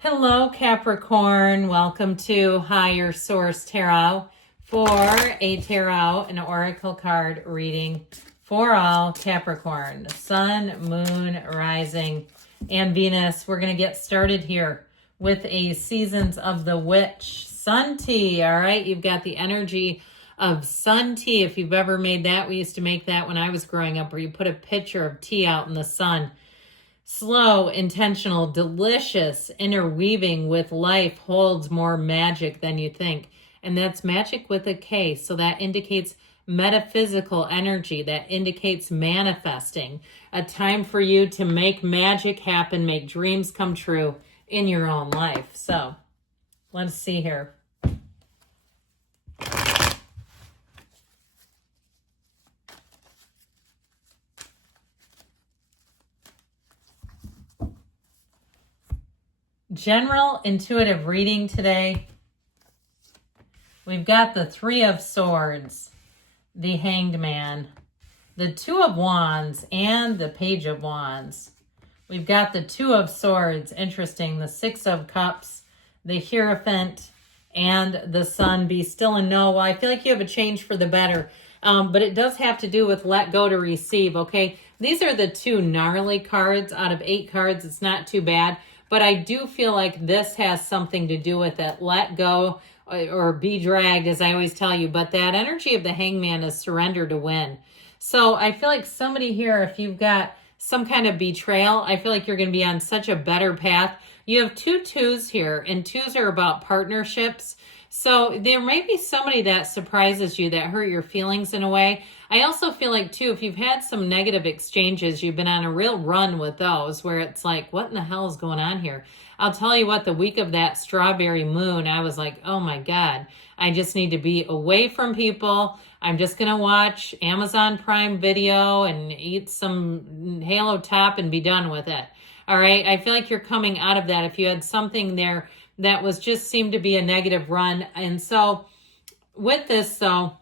Hello, Capricorn. Welcome to Higher Source Tarot for a tarot and oracle card reading for all Capricorn, Sun, Moon, Rising, and Venus. We're going to get started here with a Seasons of the Witch Sun Tea. All right, you've got the energy of sun tea. If you've ever made that, we used to make that when I was growing up, where you put a pitcher of tea out in the sun. Slow, intentional, delicious, interweaving with life holds more magic than you think. And that's magic with a K. So that indicates metaphysical energy. That indicates manifesting. A time for you to make magic happen, make dreams come true in your own life. So let's see here. General intuitive reading today. We've got the Three of Swords, the Hanged Man, the Two of Wands, and the Page of Wands. We've got the Two of Swords, interesting, the Six of Cups, the Hierophant, and the Sun. Be still and know. Well, I feel like you have a change for the better, but it does have to do with let go to receive, okay? These are the two gnarly cards out of 8 cards. It's not too bad. But I do feel like this has something to do with it. Let go or be dragged, as I always tell you. But that energy of the Hangman is surrender to win. So I feel like somebody here, if you've got some kind of betrayal, I feel like you're going to be on such a better path. You have 2 twos here, and 2s are about partnerships. So there may be somebody that surprises you, that hurt your feelings in a way. I also feel like, too, if you've had some negative exchanges, you've been on a real run with those where it's like, what in the hell is going on here? I'll tell you what, the week of that strawberry moon, I was like, oh my God, I just need to be away from people. I'm just going to watch Amazon Prime Video and eat some Halo Top and be done with it. All right. I feel like you're coming out of that. If you had something there that was just seemed to be a negative run. And so with this, though,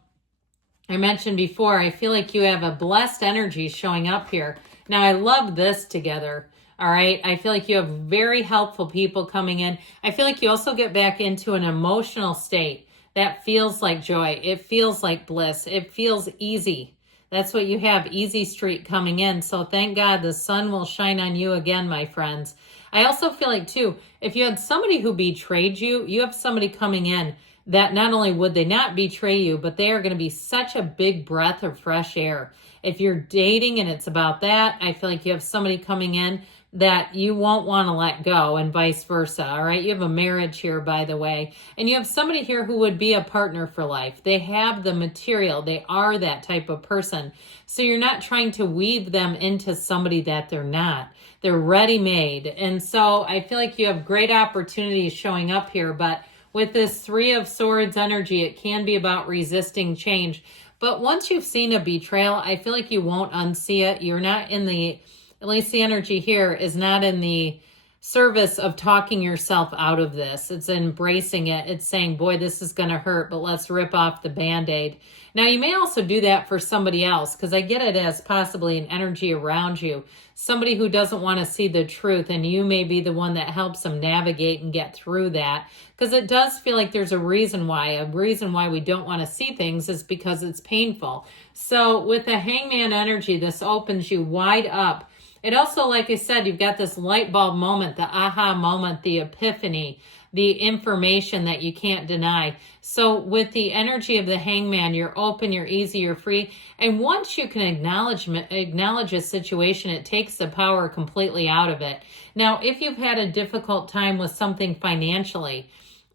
I mentioned before, I feel like you have a blessed energy showing up here. Now, I love this together. All right. I feel like you have very helpful people coming in. I feel like you also get back into an emotional state that feels like joy. It feels like bliss. It feels easy. That's what you have, easy street coming in. So thank God the sun will shine on you again, my friends. I also feel like, too, if you had somebody who betrayed you, you have somebody coming in that not only would they not betray you, but they are going to be such a big breath of fresh air. If you're dating and it's about that, I feel like you have somebody coming in that you won't want to let go, and vice versa. All right. You have a marriage here, by the way, and you have somebody here who would be a partner for life. They have the material. They are that type of person. So you're not trying to weave them into somebody that they're not. They're ready-made. And so I feel like you have great opportunities showing up here, but with this Three of Swords energy, it can be about resisting change. But once you've seen a betrayal, I feel like you won't unsee it. You're not in the, at least the energy here is not in the service of talking yourself out of this. It's embracing it. It's saying, boy, this is going to hurt, but let's rip off the Band-Aid. Now, you may also do that for somebody else, because I get it as possibly an energy around you. Somebody who doesn't want to see the truth, and you may be the one that helps them navigate and get through that. Because it does feel like there's a reason why. A reason why we don't want to see things is because it's painful. So with the Hangman energy, this opens you wide up. It also, like I said, you've got this light bulb moment, the aha moment, the epiphany, the information that you can't deny. So with the energy of the Hangman, you're open, you're easy, you're free. And once you can acknowledge a situation, it takes the power completely out of it. Now, if you've had a difficult time with something financially,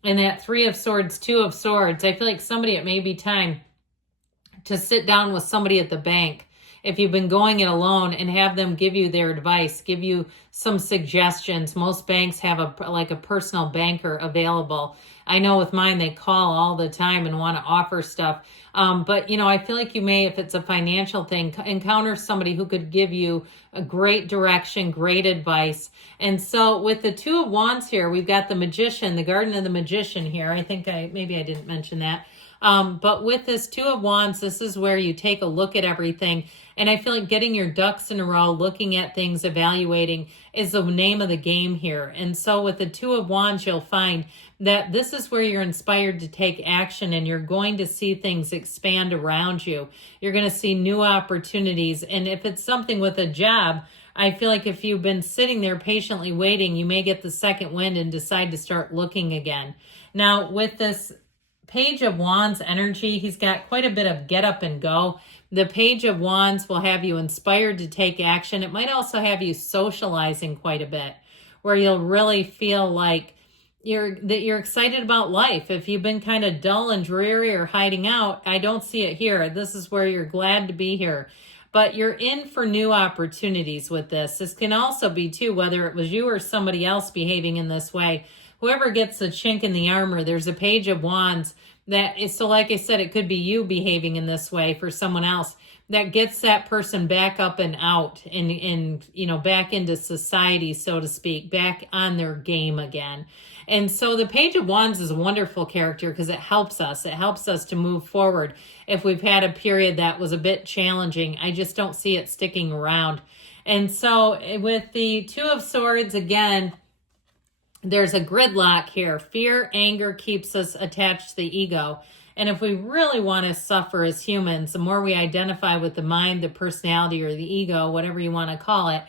and that Three of Swords, Two of Swords, I feel like somebody, it may be time to sit down with somebody at the bank. If you've been going it alone, and have them give you their advice, give you some suggestions. Most banks have a personal banker available. I know with mine, they call all the time and want to offer stuff. But, I feel like you may, if it's a financial thing, encounter somebody who could give you a great direction, great advice. And so with the Two of Wands here, we've got the Magician, the Garden of the Magician here. I think maybe I didn't mention that. But with this Two of Wands, this is where you take a look at everything. And I feel like getting your ducks in a row, looking at things, evaluating is the name of the game here. And so with the Two of Wands, you'll find that this is where you're inspired to take action, and you're going to see things expand around you. You're going to see new opportunities. And if it's something with a job, I feel like if you've been sitting there patiently waiting, you may get the second wind and decide to start looking again. Now, with this Page of Wands energy, he's got quite a bit of get up and go. The Page of Wands will have you inspired to take action. It might also have you socializing quite a bit, where you'll really feel like you're excited about life. If you've been kind of dull and dreary or hiding out, I don't see it here. This is where you're glad to be here. But you're in for new opportunities with this. This can also be, too, whether it was you or somebody else behaving in this way. Whoever gets the chink in the armor, there's a Page of Wands that is, so like I said, it could be you behaving in this way for someone else that gets that person back up and out and back into society, so to speak, back on their game again. And so the Page of Wands is a wonderful character because it helps us. It helps us to move forward. If we've had a period that was a bit challenging, I just don't see it sticking around. And so with the Two of Swords, again, there's a gridlock here. Fear, anger keeps us attached to the ego. And if we really want to suffer as humans, the more we identify with the mind, the personality, or the ego, whatever you want to call it,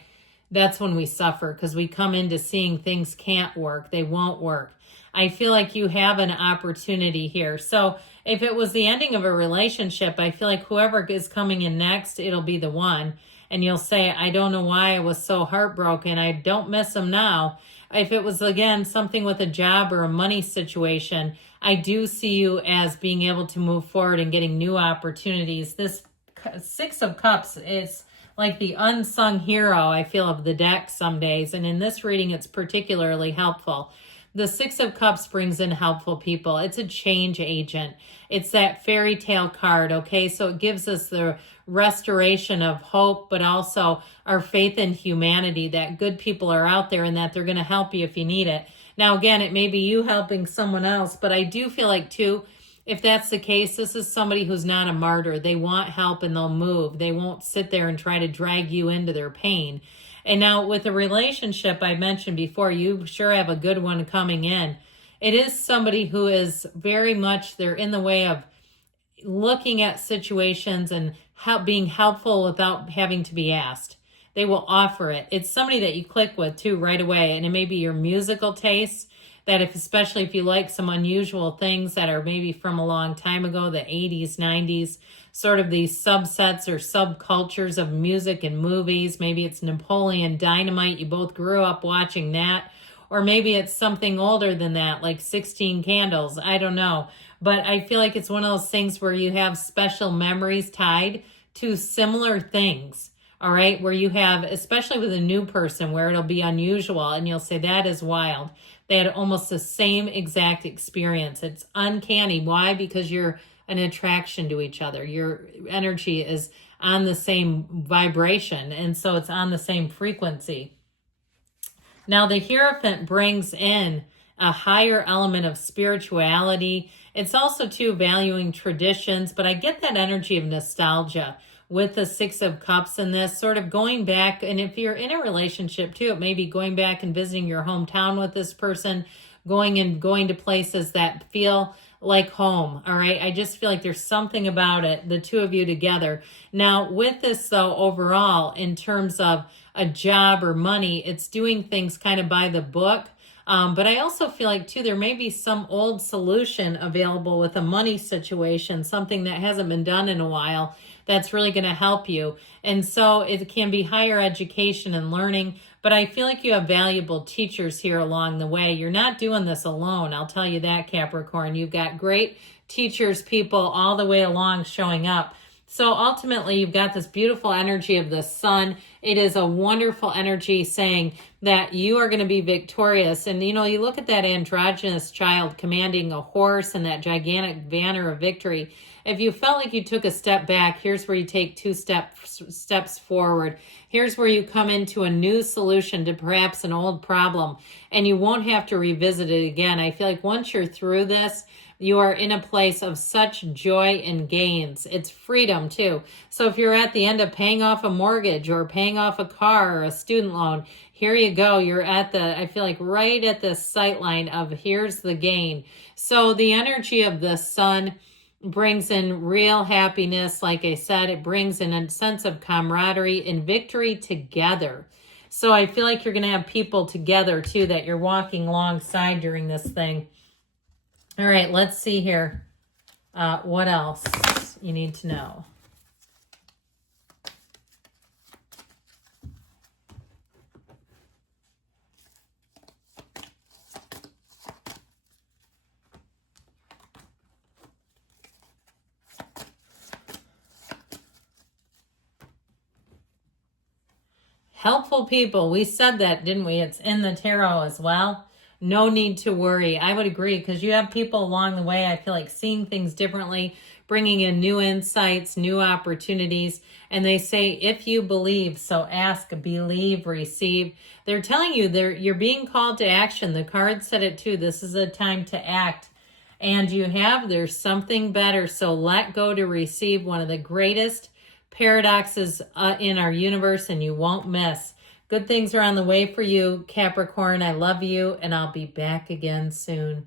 that's when we suffer, because we come into seeing things can't work. They won't work. I feel like you have an opportunity here. So if it was the ending of a relationship, I feel like whoever is coming in next, it'll be the one. And you'll say, I don't know why I was so heartbroken. I don't miss him now. If it was, again, something with a job or a money situation, I do see you as being able to move forward and getting new opportunities. This Six of Cups is like the unsung hero, I feel, of the deck some days. And in this reading, it's particularly helpful. The Six of Cups brings in helpful people. It's a change agent. It's that fairy tale card, okay? So it gives us the restoration of hope, but also our faith in humanity, that good people are out there and that they're going to help you if you need it. Now, again, it may be you helping someone else, but I do feel like, too, if that's the case, this is somebody who's not a martyr. They want help and they'll move. They won't sit there and try to drag you into their pain. And now with a relationship, I mentioned before, you sure have a good one coming in. It is somebody who is very much, they're in the way of looking at situations and being helpful without having to be asked. They will offer it. It's somebody that you click with, too, right away. And it may be your musical tastes, that especially if you like some unusual things that are maybe from a long time ago, the 80s, 90s, sort of these subsets or subcultures of music and movies. Maybe it's Napoleon Dynamite. You both grew up watching that. Or maybe it's something older than that, like 16 Candles. I don't know. But I feel like it's one of those things where you have special memories tied to similar things. All right, where you have, especially with a new person, where it'll be unusual and you'll say, that is wild. They had almost the same exact experience. It's uncanny. Why? Because you're an attraction to each other. Your energy is on the same vibration, and so it's on the same frequency. Now, the Hierophant brings in a higher element of spirituality. It's also, too, valuing traditions, but I get that energy of nostalgia with the Six of Cups in this, sort of going back. And if you're in a relationship too, it may be going back and visiting your hometown with this person, going to places that feel like home. All right. I just feel like there's something about it, the two of you together. Now with this though, overall, in terms of a job or money, it's doing things kind of by the book. But I also feel like, too, there may be some old solution available with a money situation, something that hasn't been done in a while that's really going to help you. And so it can be higher education and learning, but I feel like you have valuable teachers here along the way. You're not doing this alone, I'll tell you that, Capricorn. You've got great teachers, people all the way along showing up. So ultimately, you've got this beautiful energy of the sun. It is a wonderful energy saying that you are going to be victorious. And, you know, you look at that androgynous child commanding a horse and that gigantic banner of victory. If you felt like you took a step back, here's where you take two steps forward. Here's where you come into a new solution to perhaps an old problem, and you won't have to revisit it again. I feel like once you're through this, you are in a place of such joy and gains. It's freedom too. So if you're at the end of paying off a mortgage or paying off a car or a student loan, here you go. You're at the, I feel like right at the sight line of here's the gain. So the energy of the sun brings in real happiness. Like I said, it brings in a sense of camaraderie and victory together. So I feel like you're going to have people together too that you're walking alongside during this thing. All right, let's see here. What else you need to know? Helpful people. We said that, didn't we? It's in the tarot as well. No need to worry. I would agree, because you have people along the way, I feel like, seeing things differently, bringing in new insights, new opportunities. And they say, if you believe, so ask, believe, receive. They're telling you you're being called to action. The card said it too. This is a time to act. And there's something better. So let go to receive, one of the greatest paradoxes in our universe, and you won't miss. Good things are on the way for you, Capricorn. I love you, and I'll be back again soon.